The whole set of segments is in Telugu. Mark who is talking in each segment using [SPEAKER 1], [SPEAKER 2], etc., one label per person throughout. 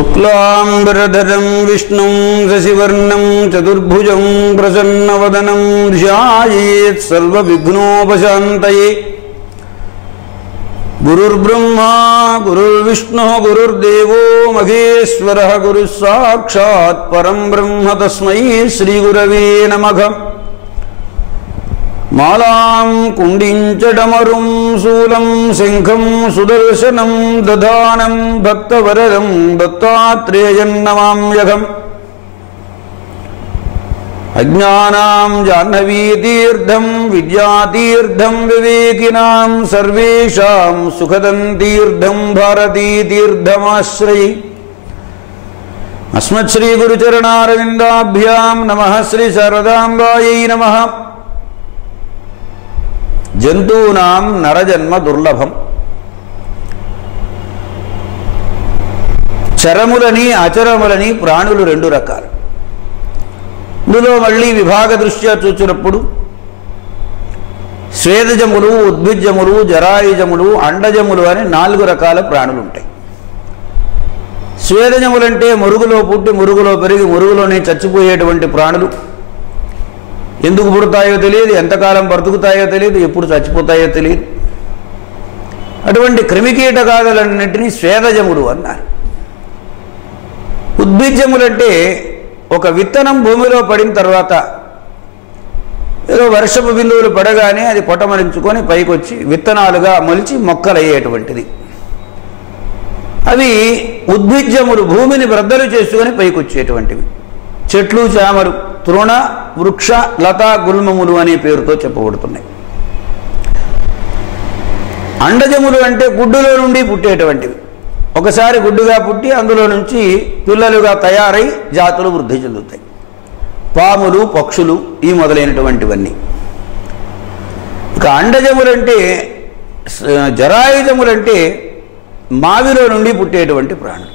[SPEAKER 1] शुक्लाम्बरधरं विष्णुं शशिवर्णं चतुर्भुजं प्रसन्नवदनं ध्यायेत् सर्वविघ्नोपशान्तये। गुरुर्ब्रह्मा, गुरुर्विष्णुः, गुरुर्देवो, महेश्वरः, गुरुः साक्षात् परं ब्रह्म तस्मै श्रीगुरवे नमः। மாலாம் குண்டிஞ்சடமரும் சூலம் சிங்கம் சுதர்சனம் ததானம் பக்தவரதம் தத்தாத்ரேயன் நமாம்யகம் அஜானாம் ஜாஹ்னவீதீர்த்தம் வித்யாதீர்த்தம் விவேகினாம் சர்வேஷாம் சுகதம் தீர்த்தம் பாரதி தீர்த்தமாஸ்ரயி अस्मत्श्रीगुरुचरणारविन्दाभ्यां नमः श्रीशारदाम्बायै नमः జంతువునాం నరజన్మ దుర్లభం. చరములని అచరములని ప్రాణులు రెండు రకాలు. ఇందులో మళ్ళీ విభాగ దృష్ట్యా చూచినప్పుడు స్వేదజములు ఉద్భిజములు జరాయుజములు అండజములు అని నాలుగు రకాల ప్రాణులు ఉంటాయి స్వేదజములంటే మురుగులో పుట్టి మురుగులో పెరిగి మురుగులోనే చచ్చిపోయేటువంటి ప్రాణులు. ఎందుకు పుడతాయో తెలియదు ఎంతకాలం బ్రతుకుతాయో తెలియదు ఎప్పుడు చచ్చిపోతాయో తెలియదు. అటువంటి క్రిమికీటకాదులన్నింటినీ స్వేదజముడు అన్నారు. ఉద్భిజములంటే ఒక విత్తనం భూమిలో పడిన తర్వాత ఏదో వర్షపు బిందువులు పడగానే అది పొటమరించుకొని పైకొచ్చి విత్తనాలుగా మొలిచి మొక్కలయ్యేటువంటిది. అవి ఉద్భిజ్యములు భూమిని బ్రద్దలు చేసుకొని పైకొచ్చేటువంటివి. చెట్లు చామరు తృణ వృక్ష లతా గుల్మములు అనే పేరుతో చెప్పబడుతున్నాయి. అండజములు అంటే గుడ్డులో నుండి పుట్టేటువంటివి. ఒకసారి గుడ్డుగా పుట్టి అందులో నుంచి పిల్లలుగా తయారై జాతులు వృద్ధి చెందుతాయి. పాములు పక్షులు ఈ మొదలైనటువంటివన్నీ. ఇక అండజములంటే జరాయుజములంటే మావిలో నుండి పుట్టేటువంటి ప్రాణులు.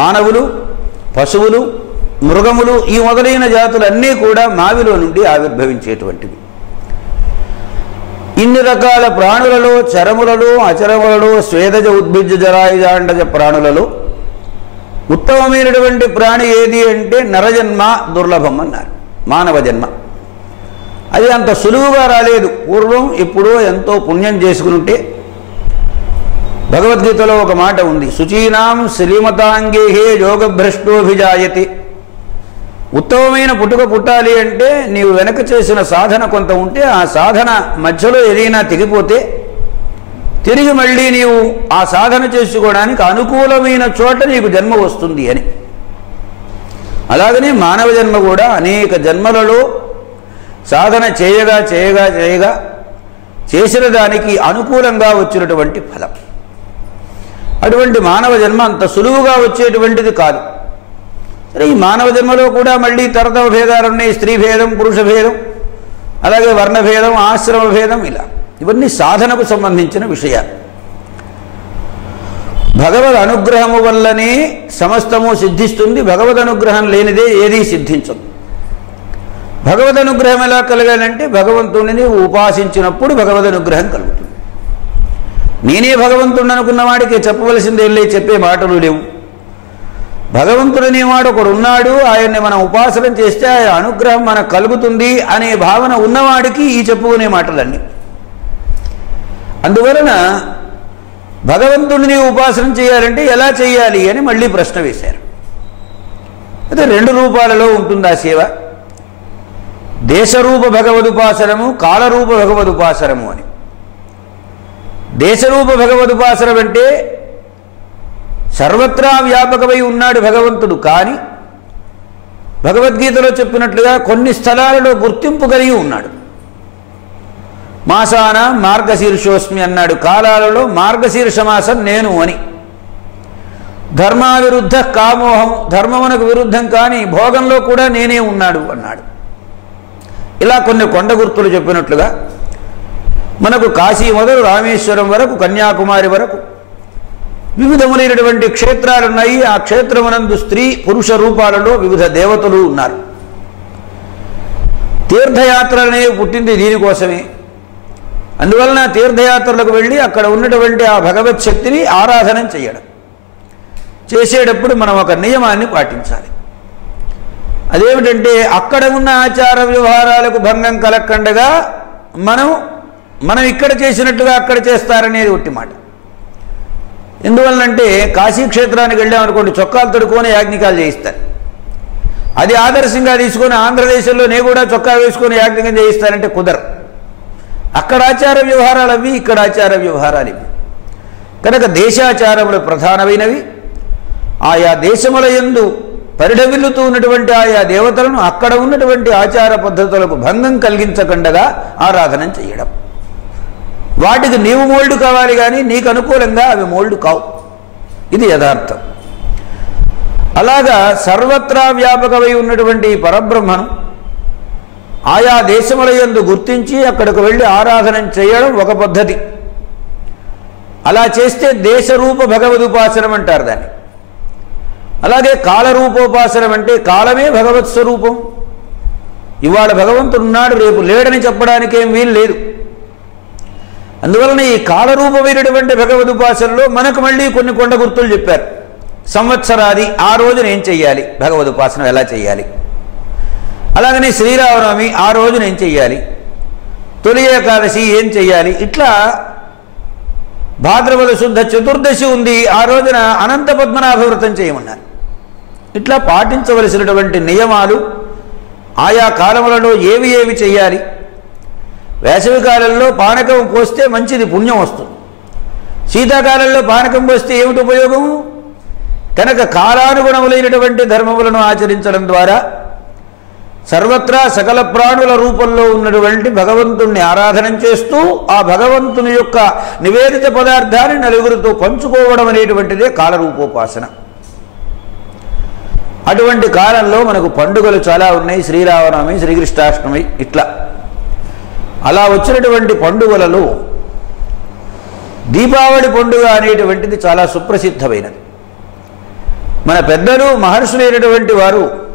[SPEAKER 1] మానవులు పశువులు మృగములు ఈ మొదలైన జాతులన్నీ కూడా మావిలో నుండి ఆవిర్భవించేటువంటివి. ఇన్ని రకాల ప్రాణులలో చరములలో అచరములలో స్వేదజ ఉద్భిజ జరాయుజాండజ ప్రాణులలో ఉత్తమమైనటువంటి ప్రాణి ఏది అంటే నరజన్మ దుర్లభం అన్నారు. మానవ జన్మ. అది అంత సులువుగా రాలేదు. పూర్వం ఎప్పుడో ఎంతో పుణ్యం చేసుకునుంటే భగవద్గీతలో ఒక మాట ఉంది. శుచీనాం శ్రీమతాంగేహే యోగభ్రష్టోభిజాయతి. ఉత్తమమైన పుట్టుక పుట్టాలి అంటే నీవు వెనక చేసిన సాధన కొంత ఉంటే ఆ సాధన మధ్యలో ఏదైనా తిరిగిపోతే తిరిగి మళ్ళీ నీవు ఆ సాధన చేసుకోవడానికి అనుకూలమైన చోట నీకు జన్మ వస్తుంది అని. అలాగనే మానవ జన్మ కూడా అనేక జన్మలలో సాధన చేయగా చేయగా చేయగా చేసిన దానికి అనుకూలంగా వచ్చినటువంటి ఫలం. అటువంటి మానవ జన్మ అంత సులువుగా వచ్చేటువంటిది కాదు. సరే ఈ మానవ జన్మలో కూడా మళ్ళీ తరతమ భేదాలు ఉన్నాయి. స్త్రీ భేదం పురుష భేదం అలాగే వర్ణ భేదం ఆశ్రమ భేదం ఇలా. ఇవన్నీ సాధనకు సంబంధించిన విషయాలు. భగవద్ అనుగ్రహము వల్లనే సమస్తము సిద్ధిస్తుంది. భగవద్ అనుగ్రహం లేనిదే ఏదీ సిద్ధించదు. భగవద్ అనుగ్రహం ఎలా కలగాలంటే భగవంతుడిని ఉపాసించినప్పుడు భగవద్ అనుగ్రహం కలుగుతుంది. నేనే భగవంతుడు అనుకున్న వాడికి చెప్పవలసింది వెళ్ళి చెప్పే మాటలు లేవు. భగవంతుడనే వాడు ఒకడు ఉన్నాడు ఆయన్ని మనం ఉపాసన చేస్తే ఆయన అనుగ్రహం మనకు కలుగుతుంది అనే భావన ఉన్నవాడికి ఈ చెప్పుకునే మాటలన్నీ. అందువలన భగవంతుడిని ఉపాసన చేయాలంటే ఎలా చేయాలి అని మళ్ళీ ప్రశ్న వేశారు. అయితే రెండు రూపాలలో ఉంటుంది ఆ సేవ? దేశరూప భగవదుపాసనము కాలరూప భగవదుపాసనము అని. దేశరూప భగవదుపాసనం అంటే సర్వత్రా వ్యాపకమై ఉన్నాడు భగవంతుడు. కానీ భగవద్గీతలో చెప్పినట్లుగా కొన్ని స్థలాలలో గుర్తింపు కలిగి ఉన్నాడు. మాసాన మార్గశీర్షోస్మి అన్నాడు. కాలాలలో మార్గశీర్ష మాసం నేను అని. ధర్మావిరుద్ధ కామోహం ధర్మమునకు విరుద్ధం కానీ భోగంలో కూడా నేనే ఉన్నాడు అన్నాడు. ఇలా కొన్ని కొండ గుర్తులు చెప్పినట్లుగా మనకు కాశీ మొదలు రామేశ్వరం వరకు కన్యాకుమారి వరకు వివిధములైనటువంటి క్షేత్రాలు ఉన్నాయి ఆ క్షేత్రమునందు స్త్రీ పురుష రూపాలలో వివిధ దేవతలు ఉన్నారు. తీర్థయాత్రలు పుట్టింది దీనికోసమే. అందువలన తీర్థయాత్రలకు వెళ్ళి అక్కడ ఉన్నటువంటి ఆ భగవత్ శక్తిని ఆరాధన చేయడం. చేసేటప్పుడు మనం ఒక నియమాన్ని పాటించాలి. అదేమిటంటే అక్కడ ఉన్న ఆచార వ్యవహారాలకు భంగం కలగకుండగా మనం మనం ఇక్కడ చేసినట్టుగా అక్కడ చేస్తారనేది ఒట్టి మాట ఎందువల్లంటే కాశీ క్షేత్రానికి వెళ్ళామనుకోండి చొక్కాలు తడుకొని యాజ్ఞికాలు చేయిస్తారు. అది ఆదర్శంగా తీసుకొని ఆంధ్రదేశంలో నేను కూడా చొక్కా వేసుకొని యాజ్ఞికం చేయిస్తారంటే కుదరు అక్కడ ఆచార వ్యవహారాలు అవి ఇక్కడ ఆచార వ్యవహారాలు ఇవి. కనుక దేశాచారములు ప్రధానమైనవి. ఆయా దేశముల యందు పరిఢవిల్లుతూ ఉన్నటువంటి ఆయా దేవతలను అక్కడ ఉన్నటువంటి ఆచార పద్ధతులకు భంగం కలిగించకుండగా ఆరాధన చేయడం. వాటికి నీవు మోల్డ్ కావాలి కానీ నీకు అనుకూలంగా అవి మోల్డ్ కావు. ఇది యథార్థం. అలాగా సర్వత్రా వ్యాపకమై ఉన్నటువంటి పరబ్రహ్మను ఆయా దేశముల యందు గుర్తించి అక్కడికి వెళ్ళి ఆరాధన చేయడం ఒక పద్ధతి. అలా చేస్తే దేశరూప భగవదుపాసనం అంటారు దాన్ని. అలాగే కాలరూపోపాసనం అంటే కాలమే భగవత్ స్వరూపం. ఇవాళ భగవంతుడు ఉన్నాడు రేపు లేడని చెప్పడానికి ఏం వీలు లేదు. అందువలన ఈ కాలరూపమైనటువంటి భగవదుపాసనలో మనకు మళ్ళీ కొన్ని కొండ గుర్తులు చెప్పారు. సంవత్సరాది ఆ రోజున ఏం చెయ్యాలి? భగవదుపాసన ఎలా చేయాలి అలాగనే శ్రీరామనవమి ఆ రోజున ఏం చెయ్యాలి? తొలి ఏకాదశి ఏం చెయ్యాలి? ఇట్లా భాద్రపద శుద్ధ చతుర్దశి ఉంది. ఆ రోజున అనంత పద్మనాభ వ్రతం చేయమన్నారు. ఇట్లా పాటించవలసినటువంటి నియమాలు ఆయా కాలములలో ఏవి ఏవి చెయ్యాలి? వేసవికాలంలో పానకం పోస్తే మంచిది పుణ్యం వస్తుంది. శీతాకాలంలో పానకం పోస్తే ఏమిటి ఉపయోగం? కనుక కాలానుగుణములైనటువంటి ధర్మములను ఆచరించడం ద్వారా సర్వత్రా సకల ప్రాణుల రూపంలో ఉన్నటువంటి భగవంతుణ్ణి ఆరాధన చేస్తూ ఆ భగవంతుని యొక్క నివేదిత పదార్థాన్ని నలుగురితో పంచుకోవడం అనేటువంటిదే కాలరూపోపాసన. అటువంటి కాలంలో మనకు పండుగలు చాలా ఉన్నాయి. శ్రీరామనవమి శ్రీకృష్ణాష్టమి ఇట్లా. అలా వచ్చినటువంటి పండుగలలో దీపావళి పండుగ అనేటువంటిది చాలా సుప్రసిద్ధమైనది. మన పెద్దలు మహర్షులైనటువంటి వారు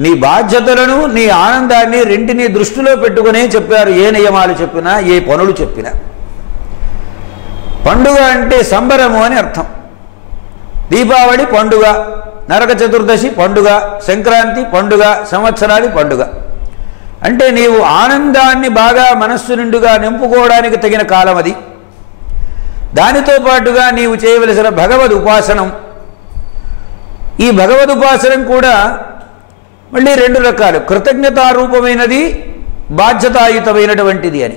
[SPEAKER 1] నీ బాధ్యతలను నీ ఆనందాన్ని రెంటిని దృష్టిలో పెట్టుకునే చెప్పారు. ఏ నియమాలు చెప్పినా ఏ పనులు చెప్పినా. పండుగ అంటే సంబరము అని అర్థం. దీపావళి పండుగ నరక చతుర్దశి పండుగ సంక్రాంతి పండుగ సంవత్సరాది పండుగ. అంటే నీవు ఆనందాన్ని బాగా మనస్సు నిండుగా నింపుకోవడానికి తగిన కాలం అది. దానితో పాటుగా నీవు చేయవలసిన భగవద్ ఉపాసనం. ఈ భగవద్ ఉపాసనం కూడా మళ్ళీ రెండు రకాలు. కృతజ్ఞతారూపమైనది బాధ్యతాయుతమైనటువంటిది అని.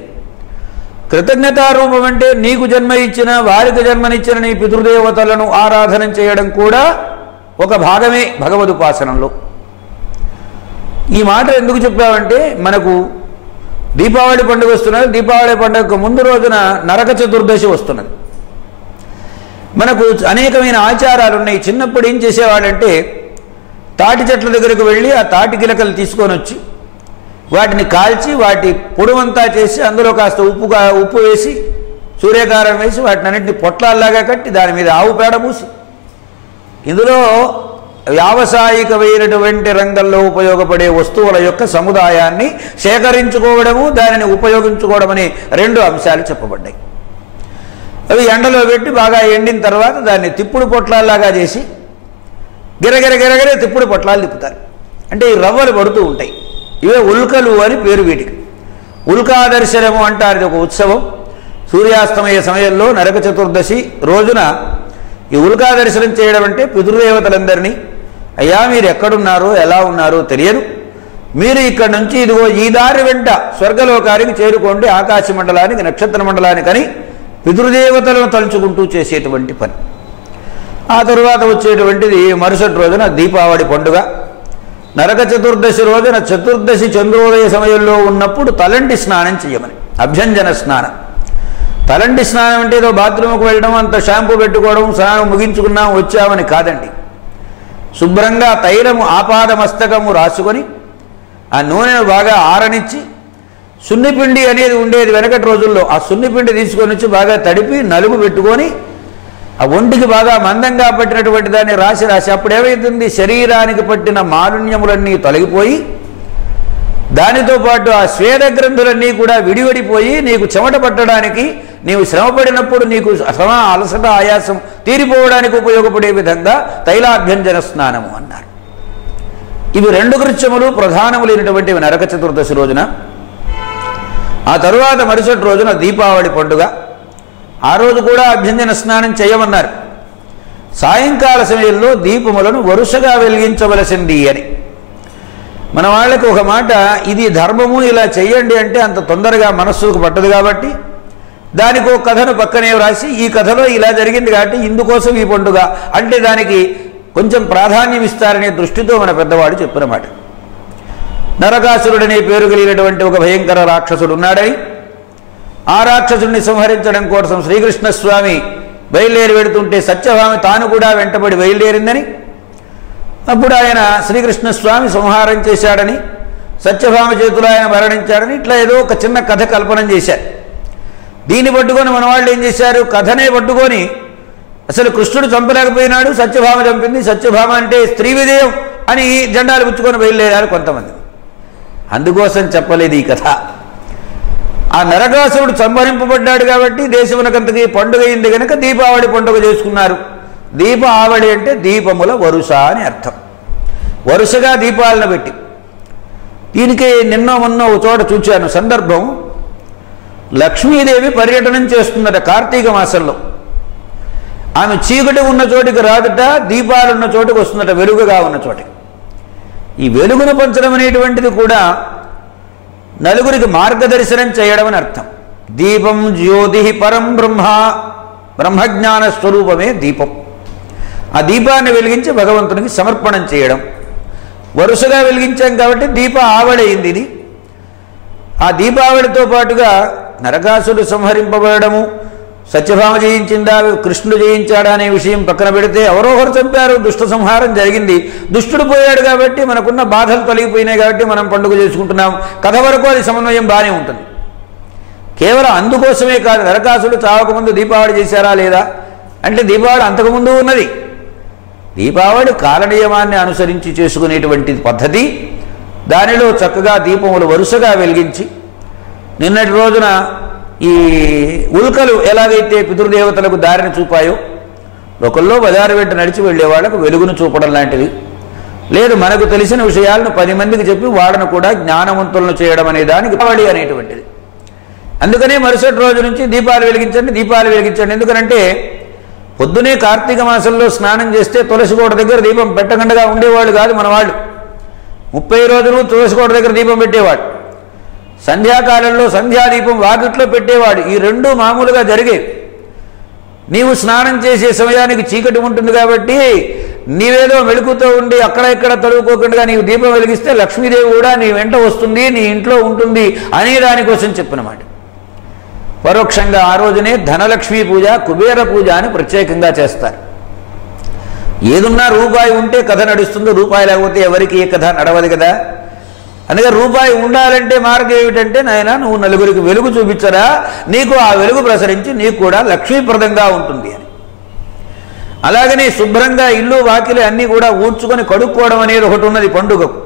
[SPEAKER 1] కృతజ్ఞతారూపం అంటే నీకు జన్మ ఇచ్చిన వారికి జన్మనిచ్చిన నీ పితృదేవతలను ఆరాధన చేయడం కూడా ఒక భాగమే భగవదుపాసనంలో ఈ మాట ఎందుకు చెప్పావంటే మనకు దీపావళి పండుగ వస్తున్నది. దీపావళి పండుగకు ముందు రోజున నరక చతుర్దశి వస్తున్నది. మనకు అనేకమైన ఆచారాలు ఉన్నాయి. చిన్నప్పుడు ఏం చేసేవాడంటే తాటి చెట్ల దగ్గరకు వెళ్ళి ఆ తాటి గిలకలు తీసుకొని వచ్చి వాటిని కాల్చి వాటి పొడవంతా చేసి అందులో కాస్త ఉప్పుగా ఉప్పు వేసి సూర్యకారం వేసి వాటిని అన్నింటినీ పొట్లాల్లాగా కట్టి దాని మీద ఆవు పేడ పూసి. ఇందులో వ్యావసాయికమైనటువంటి రంగంలో ఉపయోగపడే వస్తువుల యొక్క సముదాయాన్ని సేకరించుకోవడము దానిని ఉపయోగించుకోవడం అనే రెండు అంశాలు చెప్పబడ్డాయి. అవి ఎండలో పెట్టి బాగా ఎండిన తర్వాత దాన్ని తిప్పుడు పొట్లాల్లాగా చేసి గిరగిర గిరగిరే తిప్పుడు పొట్లాలు తిప్పుతారు. అంటే ఈ రవ్వలు పడుతూ ఉంటాయి. ఇవే ఉల్కలు అని పేరు వీటికి. ఉల్కా దర్శనము అంటారు ఇది ఒక ఉత్సవం. సూర్యాస్తమయ సమయంలో నరక చతుర్దశి రోజున ఈ ఉల్కా దర్శనం చేయడం అంటే పితృదేవతలందరినీ అయ్యా మీరు ఎక్కడున్నారో ఎలా ఉన్నారో? తెలియదు. మీరు ఇక్కడ నుంచి ఇదిగో ఈ దారి వెంట స్వర్గలోకానికి చేరుకోండి ఆకాశ మండలానికి నక్షత్ర మండలానికని పితృదేవతలను తలుచుకుంటూ చేసేటువంటి పని. ఆ తరువాత వచ్చేటువంటిది మరుసటి రోజున దీపావళి పండుగ. నరక చతుర్దశి రోజున చతుర్దశి చంద్రోదయ సమయంలో ఉన్నప్పుడు తలంటి స్నానం చేయమని అభ్యంజన స్నానం. తలంటి స్నానం అంటే ఏదో బాత్రూమ్కి వెళ్ళడం అంత షాంపూ పెట్టుకోవడం స్నానం ముగించుకున్నాం వచ్చామని కాదండి. శుభ్రంగా తైలము ఆపాద మస్తకము రాసుకొని ఆ నూనెను బాగా ఆరనిచ్చి సున్నిపిండి అనేది ఉండేది వెనకటి రోజుల్లో. ఆ సున్నిపిండి తీసుకొని వచ్చి బాగా తడిపి నలుగు పెట్టుకొని ఆ ఒంటికి బాగా మందంగా పట్టినటువంటి దాన్ని రాసి రాసి అప్పుడు ఏమైతుంది శరీరానికి పట్టిన మాలిన్యములన్నీ తొలగిపోయి దానితో పాటు ఆ స్వేద గ్రంథులన్నీ కూడా విడివడిపోయి నీకు చెమట పట్టడానికి నీవు శ్రమపడినప్పుడు నీకు శ్రమ అలసట ఆయాసం తీరిపోవడానికి ఉపయోగపడే విధంగా తైలాభ్యంజన స్నానము అన్నారు. ఇవి రెండు కృత్యములు ప్రధానములైనటువంటివి నరక చతుర్దశి రోజున. ఆ తరువాత మరుసటి రోజున దీపావళి పండుగ. ఆ రోజు కూడా అభ్యంజన స్నానం చేయమన్నారు. సాయంకాల సమయంలో దీపములను వరుసగా వెలిగించవలసింది అని. మన వాళ్ళకి ఒక మాట ఇది ధర్మము ఇలా చెయ్యండి అంటే అంత తొందరగా మనస్సుకు పట్టదు కాబట్టి దానికి ఒక కథను పక్కనే వ్రాసి ఈ కథలో ఇలా జరిగింది కాబట్టి ఇందుకోసం ఈ పండుగ అంటే దానికి కొంచెం ప్రాధాన్యం ఇస్తారనే దృష్టితో మన పెద్దవాడు చెప్పిన మాట. నరకాసురుడనే పేరు కలిగినటువంటి ఒక భయంకర రాక్షసుడు ఉన్నాడని ఆ రాక్షసుడిని సంహరించడం కోసం శ్రీకృష్ణ స్వామి బయలుదేరి వెడుతుంటే సత్యభామి తాను కూడా వెంటబడి బయలుదేరిందని అప్పుడు ఆయన శ్రీకృష్ణ స్వామి సంహారం చేశాడని సత్యభామ చేతులు ఆయన మరణించాడని ఇట్లా ఏదో ఒక చిన్న కథ కల్పన చేశారు. దీన్ని పట్టుకొని మన వాళ్ళు ఏం చేశారు? కథనే పట్టుకొని అసలు కృష్ణుడు చంపలేకపోయినాడు సత్యభామ చంపింది సత్యభామ అంటే స్త్రీ విజయం అని జెండాలు పుచ్చుకొని బయలుదేరారు కొంతమంది. అందుకోసం చెప్పలేదు ఈ కథ. ఆ నరకాసురుడు సంహరింపబడ్డాడు కాబట్టి దేశమునకంతకి పండుగ అయింది కనుక దీపావళి పండుగ చేసుకున్నారు. దీప ఆవళి అంటే దీపముల వరుస అని అర్థం. వరుసగా దీపాలను పెట్టి. దీనికి నిన్నో మొన్నో ఒక చోట చూచాను సందర్భం. లక్ష్మీదేవి పర్యటనం చేస్తుందట కార్తీక మాసంలో. ఆమె చీకటి ఉన్న చోటికి రాదుట దీపాలున్న చోటికి వస్తుందట వెలుగుగా ఉన్న చోటికి. ఈ వెలుగును పంచడం అనేటువంటిది కూడా నలుగురికి మార్గదర్శనం చేయడం అని అర్థం. దీపం జ్యోతి పరం బ్రహ్మ బ్రహ్మజ్ఞాన స్వరూపమే దీపం. ఆ దీపాన్ని వెలిగించి భగవంతునికి సమర్పణం చేయడం. వరుసగా వెలిగించాం కాబట్టి దీప ఆవడైంది ఇది ఆ దీపావళితో పాటుగా నరకాసుడు సంహరింపబడము సత్యభామ జయించిందా కృష్ణుడు జయించాడా అనే విషయం పక్కన పెడితే ఎవరోహరు చంపారు? దుష్ట సంహారం జరిగింది. దుష్టుడు పోయాడు కాబట్టి మనకున్న బాధలు తొలగిపోయినాయి కాబట్టి మనం పండుగ చేసుకుంటున్నాం. కథ వరకు అది సమన్వయం బాగానే ఉంటుంది. కేవలం అందుకోసమే కాదు నరకాసుడు చావకముందు దీపావళి చేశారా లేదా? అంటే దీపావళి అంతకుముందు ఉన్నది. దీపావళి కాలనియమాన్ని అనుసరించి చేసుకునేటువంటి పద్ధతి దానిలో చక్కగా దీపములు వరుసగా వెలిగించి నిన్నటి రోజున ఈ ఉల్కలు ఎలాగైతే పితృదేవతలకు దారిని చూపాయో ఒకల్లో బజారు వెంట నడిచి వెళ్ళే వాళ్ళకు వెలుగును చూపడం లాంటిది. లేదు మనకు తెలిసిన విషయాలను పది మందికి చెప్పి వాళ్ళను కూడా జ్ఞానవంతులను చేయడం అనే దానికి దీపావళి అనేటువంటిది. అందుకనే మరుసటి రోజు నుంచి దీపాలు వెలిగించండి దీపాలు వెలిగించండి. ఎందుకనంటే పొద్దునే కార్తీక మాసంలో స్నానం చేస్తే తులసి కోట దగ్గర దీపం పెట్టకుండా ఉండేవాళ్ళు కాదు మన వాళ్ళు. ముప్పై రోజులు తులసి కోట దగ్గర దీపం పెట్టేవాడు సంధ్యాకాలంలో సంధ్యాదీపం వాకిట్లో పెట్టేవాడు ఈ రెండు మామూలుగా జరిగేవి నీవు స్నానం చేసే సమయానికి చీకటి ఉంటుంది కాబట్టి నీవేదో మెలుకుతో ఉండి అక్కడ ఇక్కడ తడువుకోకుండా నీవు దీపం వెలిగిస్తే లక్ష్మీదేవి కూడా నీ వెంట వస్తుంది నీ ఇంట్లో ఉంటుంది అనే దానికోసం చెప్పినమాట పరోక్షంగా ఆ రోజునే ధనలక్ష్మీ పూజ కుబేర పూజ అని ప్రత్యేకంగా చేస్తారు. ఏదున్నా రూపాయి ఉంటే కథ నడుస్తుందో రూపాయి లేకపోతే ఎవరికి ఏ కథ నడవదు కదా. అందుకే రూపాయి ఉండాలంటే మార్గం ఏమిటంటే నాయన నువ్వు నలుగురికి వెలుగు చూపించరా నీకు ఆ వెలుగు ప్రసరించి నీకు కూడా లక్ష్మీప్రదంగా ఉంటుంది అని. అలాగనే శుభ్రంగా ఇల్లు వాకిలి అన్నీ కూడా ఊడ్చుకొని కడుక్కోవడం అనేది ఒకటి ఉన్నది పండుగకు.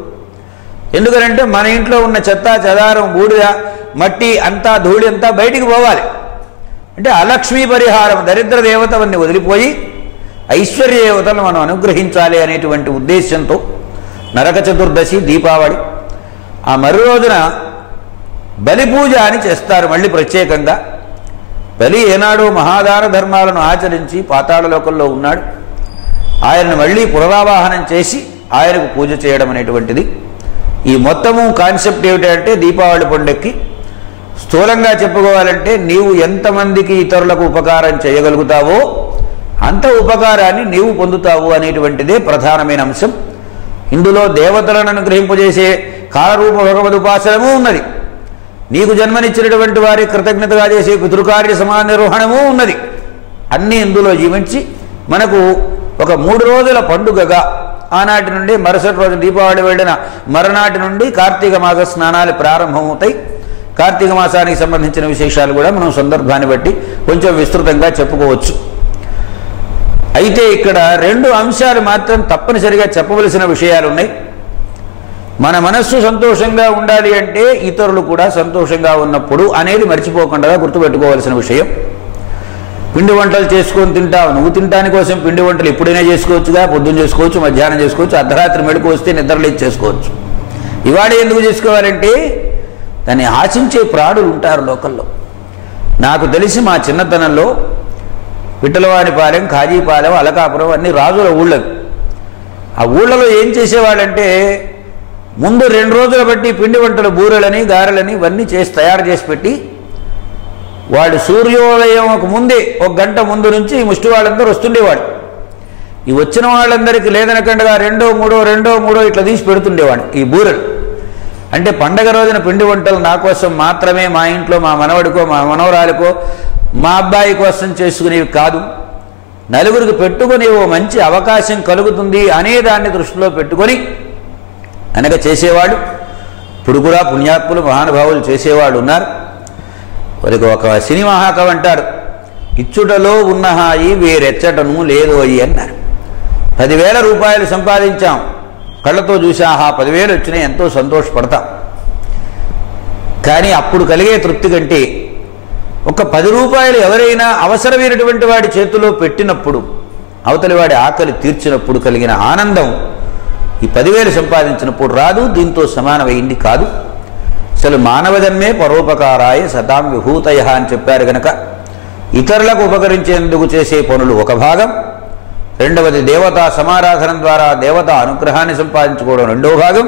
[SPEAKER 1] ఎందుకనంటే మన ఇంట్లో ఉన్న చెత్త చెదారం బూడిద మట్టి అంతా ధూళి అంతా బయటికి పోవాలి అంటే అలక్ష్మీ పరిహారం దరిద్ర దేవతవన్నీ వదిలిపోయి ఐశ్వర్య దేవతలను మనం అనుగ్రహించాలి అనేటువంటి ఉద్దేశంతో నరక చతుర్దశి దీపావళి ఆ మరు రోజున బలి పూజ అని చేస్తారు మళ్ళీ ప్రత్యేకంగా బలి ఏనాడో మహాదాన ధర్మాలను ఆచరించి పాతాళ లోకంలో ఉన్నాడు ఆయనను మళ్ళీ పునరావాహనం చేసి ఆయనకు పూజ చేయడం అనేటువంటిది ఈ మొత్తము కాన్సెప్ట్ ఏమిటంటే దీపావళి పండుగకి స్థూలంగా చెప్పుకోవాలంటే నీవు ఎంతమందికి ఇతరులకు ఉపకారం చేయగలుగుతావో అంత ఉపకారాన్ని నీవు పొందుతావు అనేటువంటిదే ప్రధానమైన అంశం. ఇందులో దేవతలను అనుగ్రహింపజేసే కాలరూప భగవదుపాసనము ఉన్నది. నీకు జన్మనిచ్చినటువంటి వారి కృతజ్ఞతగా చేసే పితృకార్య సమాన నిర్వహణము ఉన్నది. అన్నీ ఇందులో జీవించి మనకు ఒక మూడు రోజుల పండుగగా ఆనాటి నుండి మరుసటి రోజు దీపావళి వెళ్ళిన మరునాటి నుండి కార్తీక మాస స్నానాలు ప్రారంభమవుతాయి. కార్తీక మాసానికి సంబంధించిన విశేషాలు కూడా మనం సందర్భాన్ని బట్టి కొంచెం విస్తృతంగా చెప్పుకోవచ్చు. అయితే ఇక్కడ రెండు అంశాలు మాత్రం తప్పనిసరిగా చెప్పవలసిన విషయాలు ఉన్నాయి మన మనస్సు సంతోషంగా ఉండాలి అంటే ఇతరులు కూడా సంతోషంగా ఉన్నప్పుడు అనేది మర్చిపోకుండా గుర్తుపెట్టుకోవాల్సిన విషయం. పిండి వంటలు చేసుకొని తింటావు నువ్వు తినటాని కోసం పిండి వంటలు ఎప్పుడైనా చేసుకోవచ్చుగా పొద్దున్న చేసుకోవచ్చు మధ్యాహ్నం చేసుకోవచ్చు అర్ధరాత్రి మెడుకు వస్తే నిద్రలేచి చేసుకోవచ్చు. ఇవాళ ఎందుకు చేసుకోవాలంటే దాన్ని ఆశించే ప్రాణులు ఉంటారు లోకల్లో. నాకు తెలిసి మా చిన్నతనంలో విఠలవాణిపాలెం కాజీపాలెం అలకాపురం అన్ని రాజుల ఊళ్ళవి. ఆ ఊళ్ళలో ఏం చేసేవాళ్ళంటే ముందు రెండు రోజుల బట్టి పిండి వంటలు బూరెలని గారెలని ఇవన్నీ చేసి తయారు చేసి పెట్టి వాడు సూర్యోదయం ముందే ఒక గంట ముందు నుంచి ఈ ముష్టి వాళ్ళందరూ వస్తుండేవాడు ఈ వచ్చిన వాళ్ళందరికీ లేదనకుండా రెండో మూడో రెండో మూడో ఇట్లా తీసి పెడుతుండేవాడు ఈ బూరెలు. అంటే పండగ రోజున పిండి వంటలు నా కోసం మాత్రమే మా ఇంట్లో మా మనవడికో మా మనవరాలికో మా అబ్బాయి కోసం చేసుకునేవి కాదు. నలుగురికి పెట్టుకుని ఓ మంచి అవకాశం కలుగుతుంది అనే దాన్ని దృష్టిలో పెట్టుకొని అనక చేసేవాడు ఇప్పుడు కూడా పుణ్యాత్ములు మహానుభావులు చేసేవాడు ఉన్నారు. వారికి ఒక సినిమా హాకం అంటారు ఇచ్చుటలో ఉన్న హాయి వేరెచ్చటను లేదోయి అన్నారు. పదివేల రూపాయలు సంపాదించాం. కళ్ళతో చూసా పదివేలు వచ్చినాయి ఎంతో సంతోషపడతాం. కానీ అప్పుడు కలిగే తృప్తి కంటే ఒక పది రూపాయలు ఎవరైనా అవసరమైనటువంటి వాడి చేతిలో పెట్టినప్పుడు అవతలి వాడి ఆకలి తీర్చినప్పుడు కలిగిన ఆనందం ఈ పదివేలు సంపాదించినప్పుడు రాదు దీంతో సమానమైంది కాదు. అసలు మానవజన్మే పరోపకారాయ సదాం విభూతయ అని చెప్పారు గనక ఇతరులకు ఉపకరించేందుకు చేసే పనులు ఒక భాగం రెండవది దేవతా సమారాధన ద్వారా దేవత అనుగ్రహాన్ని సంపాదించుకోవడం రెండో భాగం.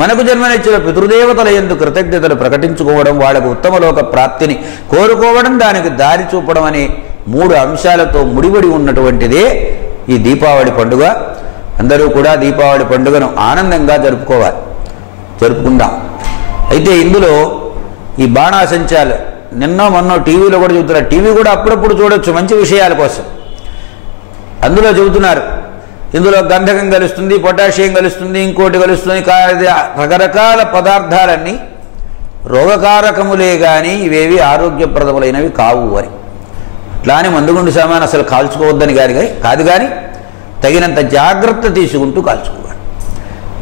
[SPEAKER 1] మనకు జన్మనిచ్చిన పితృదేవతల ఎందు కృతజ్ఞతలు ప్రకటించుకోవడం వాళ్ళకు ఉత్తమలోక ప్రాప్తిని కోరుకోవడం దానికి దారి చూపడం అనే మూడు అంశాలతో ముడిపడి ఉన్నటువంటిదే ఈ దీపావళి పండుగ. అందరూ కూడా దీపావళి పండుగను ఆనందంగా జరుపుకోవాలి జరుపుకుందాం. అయితే ఇందులో ఈ బాణాసంచాలు నిన్న మొన్న టీవీలో కూడా చూస్తున్నారు టీవీ కూడా అప్పుడప్పుడు చూడొచ్చు మంచి విషయాల కోసం. అందులో చెబుతున్నారు. ఇందులో గంధకం కలుస్తుంది పొటాషియం కలుస్తుంది ఇంకోటి కలుస్తుంది. రకరకాల పదార్థాలన్నీ రోగకారకములే కానీ ఇవేవి ఆరోగ్యప్రదములైనవి కావు అని. అట్లానే మందుగుండు సామాన్ అసలు కాల్చుకోవద్దని గాని కాదు కానీ తగినంత జాగ్రత్త తీసుకుంటూ కాల్చుకోవాలి.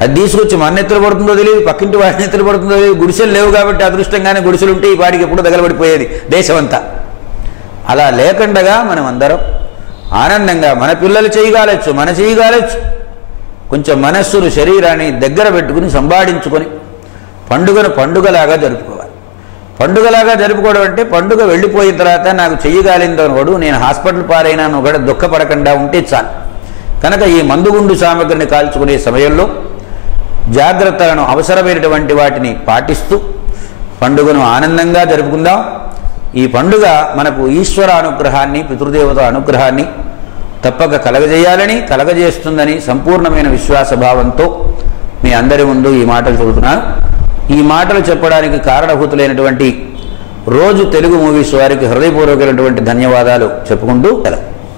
[SPEAKER 1] అది తీసుకొచ్చి మన ఎత్తులు పడుతుందో తెలియదు పక్కింటి వాడి ఎత్తులు పడుతుందో తెలియదు. గుడిసెలు లేవు కాబట్టి అదృష్టంగానే గుడిసెలు ఉంటే ఈ వాడికి ఎప్పుడు తగలబడిపోయేది దేశమంతా. అలా లేకుండగా మనం అందరం ఆనందంగా మన పిల్లలు చేయగాలచ్చు మన చేయగాలచ్చు. కొంచెం మనస్సును శరీరాన్ని దగ్గర పెట్టుకుని సంపాదించుకొని పండుగను పండుగలాగా జరుపుకోవాలి. పండుగలాగా జరుపుకోవడం అంటే పండుగ వెళ్ళిపోయిన తర్వాత నాకు చెయ్యగాలిందో అనుకోడు నేను హాస్పిటల్ పారైనా కూడా దుఃఖపడకుండా ఉంటే చాలు. కనుక ఈ మందుగుండు సామగ్రిని కాల్చుకునే సమయంలో జాగ్రత్తలను అవసరమైనటువంటి వాటిని పాటిస్తూ పండుగను ఆనందంగా జరుపుకుందాం. ఈ పండుగ మనకు ఈశ్వర అనుగ్రహాన్ని పితృదేవత అనుగ్రహాన్ని తప్పక కలగజేయాలని కలగజేస్తుందని సంపూర్ణమైన విశ్వాస భావంతో మీ అందరి ముందు ఈ మాటలు చెబుతున్నాను ఈ మాటలు చెప్పడానికి కారణభూతులైనటువంటి రోజు తెలుగు మూవీస్ వారికి హృదయపూర్వకమైనటువంటి ధన్యవాదాలు చెప్పుకుంటూ సెలవు.